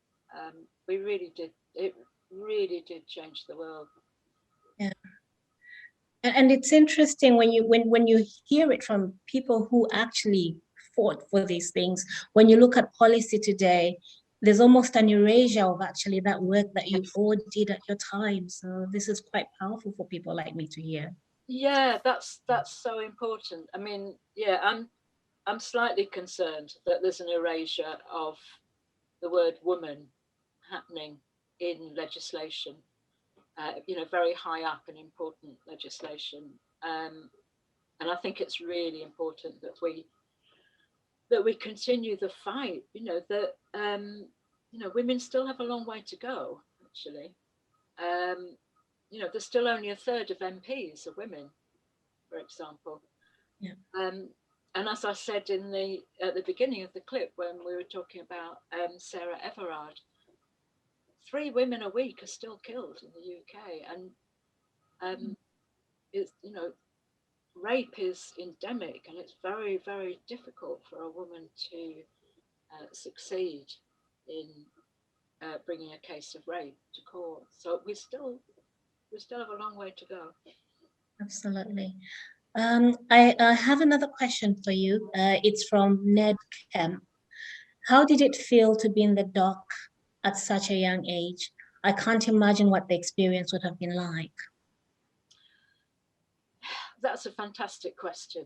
We really did. It really did change the world. Yeah, and it's interesting when you hear it from people who actually fought for these things. When you look at policy today, there's almost an erasure of actually that work that you all did at your time. So this is quite powerful for people like me to hear. Yeah, that's so important. I mean, yeah, I'm slightly concerned that there's an erasure of the word woman happening in legislation, very high up and important legislation. And I think it's really important that we continue the fight, that women still have a long way to go, actually. There's still only a third of MPs are women, for example. Yeah. And as I said at the beginning of the clip, when we were talking about Sarah Everard, 3 women a week are still killed in the UK, and it's rape is endemic, and it's very, very difficult for a woman to succeed in bringing a case of rape to court. So we still have a long way to go. Absolutely. I have another question for you. It's from Ned Kemp. How did it feel to be in the dock at such a young age? I can't imagine what the experience would have been like. That's a fantastic question.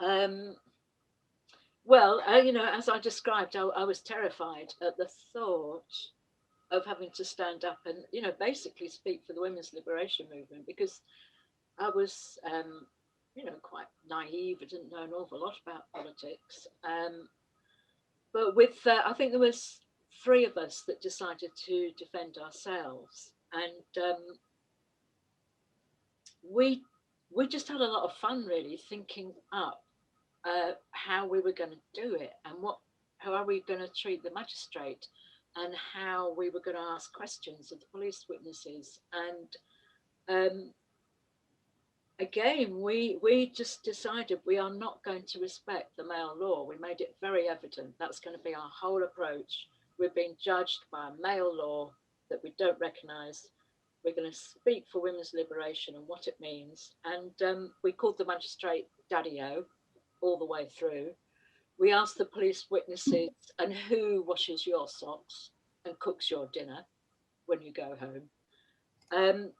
You know, as I described, I was terrified at the thought of having to stand up and, you know, basically speak for the women's liberation movement, because I was, you know, quite naive. I didn't know an awful lot about politics. But with, I think there was 3 of us that decided to defend ourselves, and we just had a lot of fun, really, thinking up how we were going to do it, and how are we going to treat the magistrate, and how we were going to ask questions of the police witnesses. And again, we just decided we are not going to respect the male law. We made it very evident that's going to be our whole approach. We're being judged by a male law that we don't recognise. We're going to speak for women's liberation and what it means. And we called the magistrate Daddy-O all the way through. We asked the police witnesses, and who washes your socks and cooks your dinner when you go home? And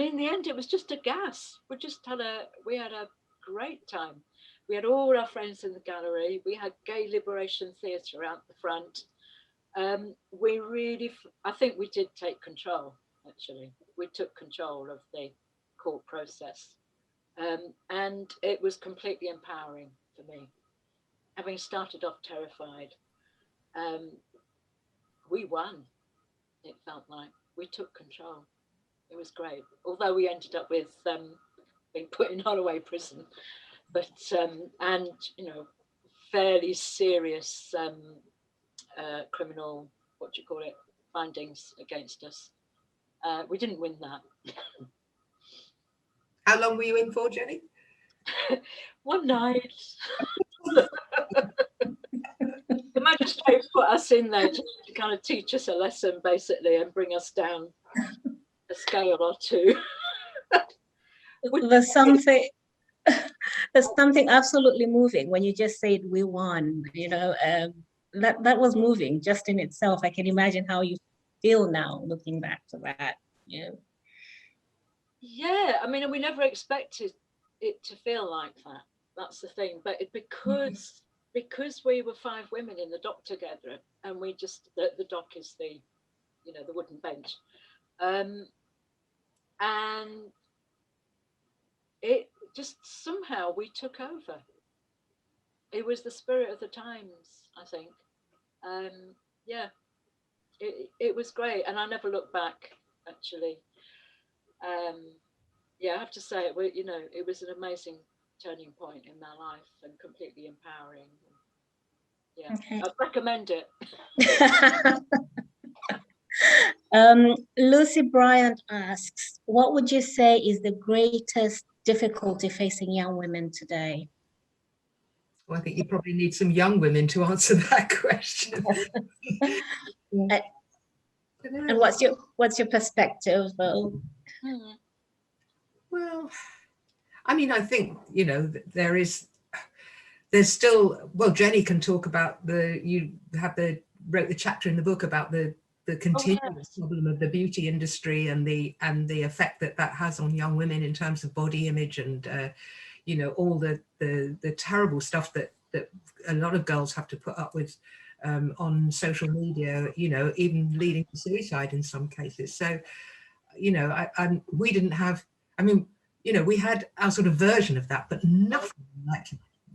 in the end, it was just a gas. We had a great time. We had all our friends in the gallery. We had Gay Liberation Theatre out the front. I think we did take control, actually. We took control of the court process. And it was completely empowering for me. Having started off terrified, we won. It felt like we took control. It was great. Although we ended up with being put in Holloway prison, but and you know, fairly serious criminal, what do you call it, findings against us. We didn't win that. How long were you in for, Jenny? One night. The magistrate put us in there to kind of teach us a lesson, basically, and bring us down a scale or 2. There's something absolutely moving when you just said we won. You know, that was moving just in itself. I can imagine how you feel now looking back to that. Yeah. Yeah, I mean, we never expected it to feel like that. That's the thing. But because we were 5 women in the dock together, and we just the dock is the, you know, the wooden bench, and it just somehow we took over. It was the spirit of the times, I think. Yeah, it was great, and I never looked back, actually. Yeah, I have to say, you know, it was an amazing turning point in my life and completely empowering. Yeah, okay. I'd recommend it. Lucy Bryant asks, what would you say is the greatest difficulty facing young women today? Well, I think you probably need some young women to answer that question. And what's your perspective, though? Well, I mean, I think, you know, there's still, well, Jenny can talk about wrote the chapter in the book about the continuous problem of the beauty industry and the effect that has on young women in terms of body image and you know, all the terrible stuff that a lot of girls have to put up with on social media, you know, even leading to suicide in some cases. So, you know, we didn't have, I mean, you know, we had our sort of version of that, but nothing like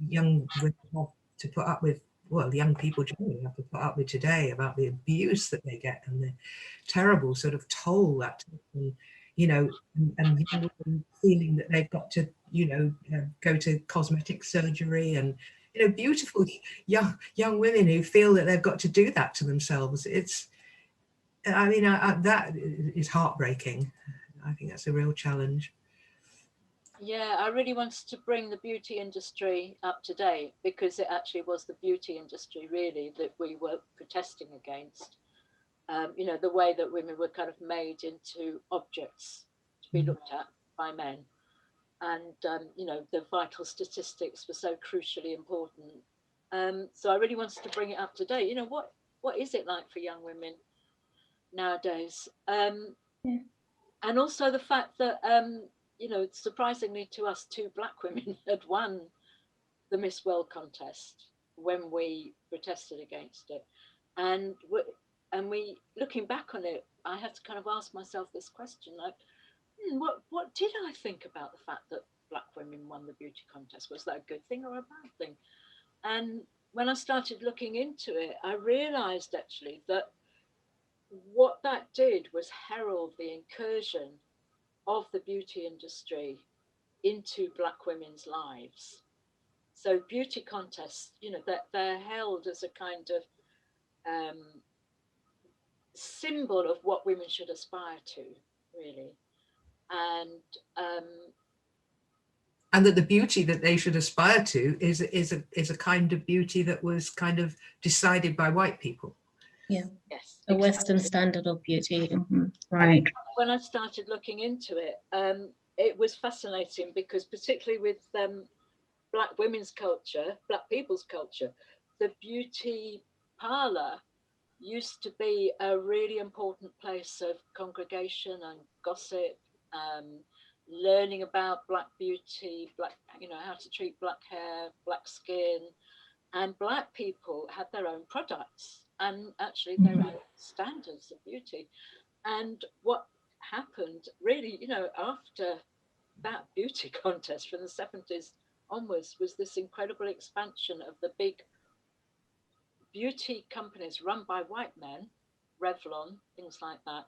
young women have to put up with, well, young people generally have to put up with today, about the abuse that they get and the terrible sort of toll that, you know, and feeling that they've got to, you know, go to cosmetic surgery, and, you know, beautiful young women who feel that they've got to do that to themselves. It's, I mean, that is heartbreaking. I think that's a real challenge. Yeah, I really wanted to bring the beauty industry up to date, because it actually was the beauty industry really that we were protesting against. You know, the way that women were kind of made into objects to be looked at by men. And, you know, the vital statistics were so crucially important. So I really wanted to bring it up to date. You know, what is it like for young women nowadays? And also the fact that you know, surprisingly to us, 2 black women had won the Miss World contest when we protested against it. And we looking back on it, I had to kind of ask myself this question, like, what did I think about the fact that black women won the beauty contest? Was that a good thing or a bad thing? And when I started looking into it, I realized actually that what that did was herald the incursion of the beauty industry into black women's lives. So beauty contests, you know, they're held as a kind of symbol of what women should aspire to, really. And and that the beauty that they should aspire to is a kind of beauty that was kind of decided by white people. Yeah. yes, A exactly. Western standard of beauty. Right. When I started looking into it was fascinating because particularly with black women's culture, black people's culture, the beauty parlor used to be a really important place of congregation and gossip, learning about black beauty, black, you know, how to treat black hair, black skin, and black people had their own products and actually their own standards of beauty. And what happened really, you know, after that beauty contest from the 70s onwards was this incredible expansion of the big beauty companies run by white men, Revlon, things like that,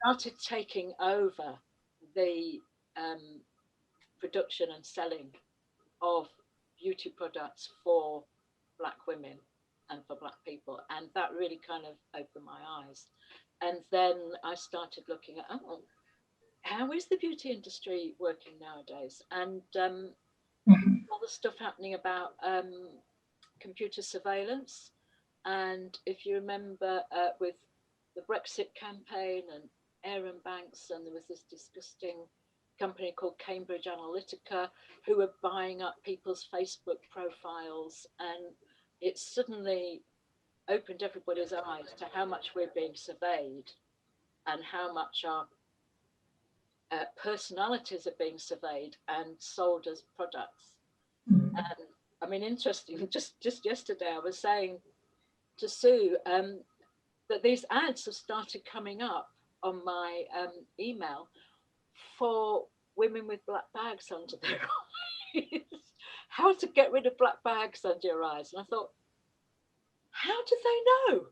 started taking over the production and selling of beauty products for black women and for black people. And that really kind of opened my eyes. And then I started looking at, how is the beauty industry working nowadays? And all the stuff happening about computer surveillance. And if you remember with the Brexit campaign and Aaron Banks, and there was this disgusting company called Cambridge Analytica who were buying up people's Facebook profiles, and it suddenly opened everybody's eyes to how much we're being surveyed and how much our personalities are being surveyed and sold as products. And I mean, interesting, just yesterday I was saying to Sue that these ads have started coming up on my email for women with black bags under their eyes. How to get rid of black bags under your eyes. And I thought, how do they know?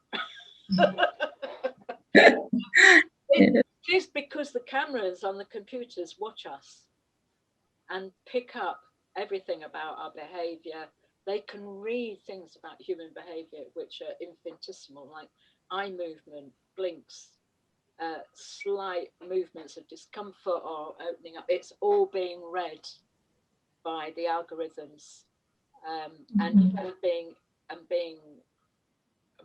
It is because the cameras on the computers watch us and pick up everything about our behavior. They can read things about human behavior which are infinitesimal, like eye movement, blinks, slight movements of discomfort or opening up. It's all being read by the algorithms and being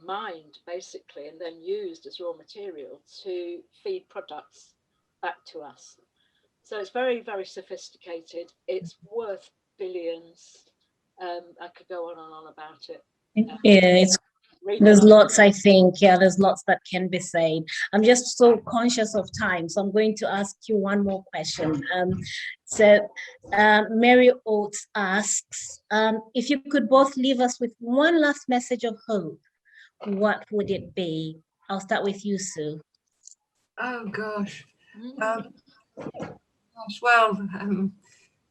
mined basically, and then used as raw material to feed products back to us. So it's very, very sophisticated. It's worth billions. I could go on and on about it. Yeah, there's lots, I think. Yeah, there's lots that can be said. I'm just so conscious of time, so I'm going to ask you one more question. Mary Oates asks, if you could both leave us with one last message of hope, what would it be? I'll start with you, Sue. Oh gosh. Well,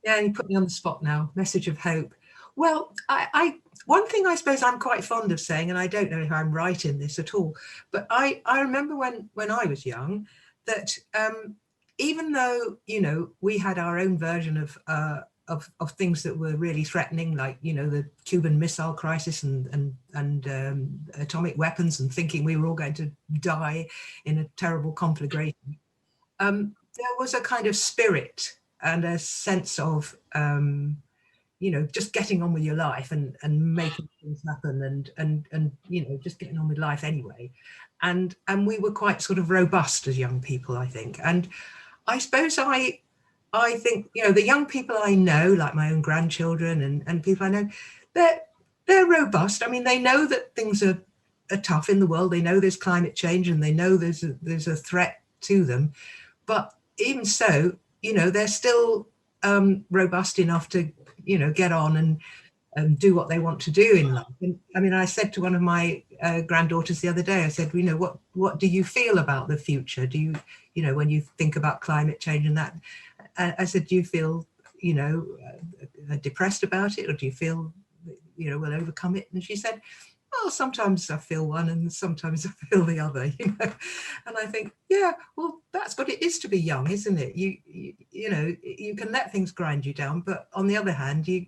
yeah, you put me on the spot now. Message of hope. Well, I one thing I suppose I'm quite fond of saying, and I don't know if I'm right in this at all, but I remember when I was young that even though, you know, we had our own version of things that were really threatening, like, you know, the Cuban Missile Crisis and atomic weapons, and thinking we were all going to die in a terrible conflagration. There was a kind of spirit and a sense of, you know, just getting on with your life and making things happen and you know, just getting on with life anyway. And we were quite sort of robust as young people, I think. And I suppose I think, you know, the young people I know, like my own grandchildren and people I know, they're robust. I mean, they know that things are tough in the world. They know there's climate change and they know there's a threat to them. But even so, you know, they're still robust enough to, you know, get on and do what they want to do in life. And I mean, I said to one of my granddaughters the other day, I said, you know, what do you feel about the future? Do you, you know, when you think about climate change and that, I said, do you feel, you know, depressed about it, or do you feel, you know, we'll overcome it? And she said, well, sometimes I feel one and sometimes I feel the other, you know. And I think, yeah, well, that's what it is to be young, isn't it? You know, you can let things grind you down, but on the other hand, you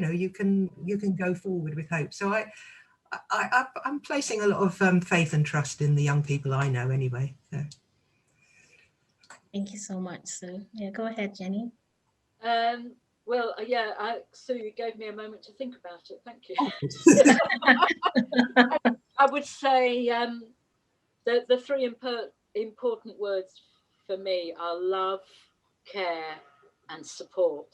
know, you can go forward with hope. So I'm placing a lot of faith and trust in the young people I know anyway. So. Thank you so much, Sue. Yeah, go ahead, Jenny. Well, yeah, Sue, you gave me a moment to think about it. Thank you. I would say the three important words for me are love, care, and support.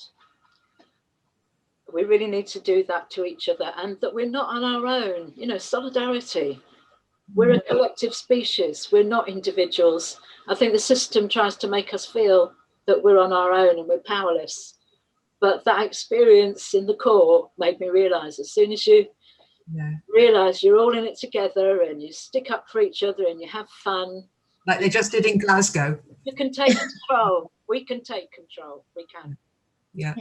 We really need to do that to each other, and that we're not on our own. You know, solidarity. We're a collective species. We're not individuals. I think the system tries to make us feel that we're on our own and we're powerless. But that experience in the court made me realise, as soon as you realise you're all in it together and you stick up for each other and you have fun. Like they just did in Glasgow. You can take control. We can take control. We can. Yeah.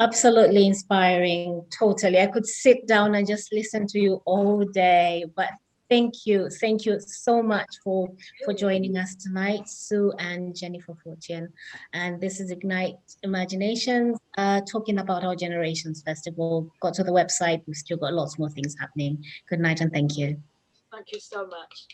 Absolutely inspiring. Totally. I could sit down and just listen to you all day, but thank you so much for joining us tonight, Sue and Jennifer Fortune. And this is Ignite Imaginations, talking about our Generations Festival. Go to the website. We've still got lots more things happening. Good night and thank you. Thank you so much.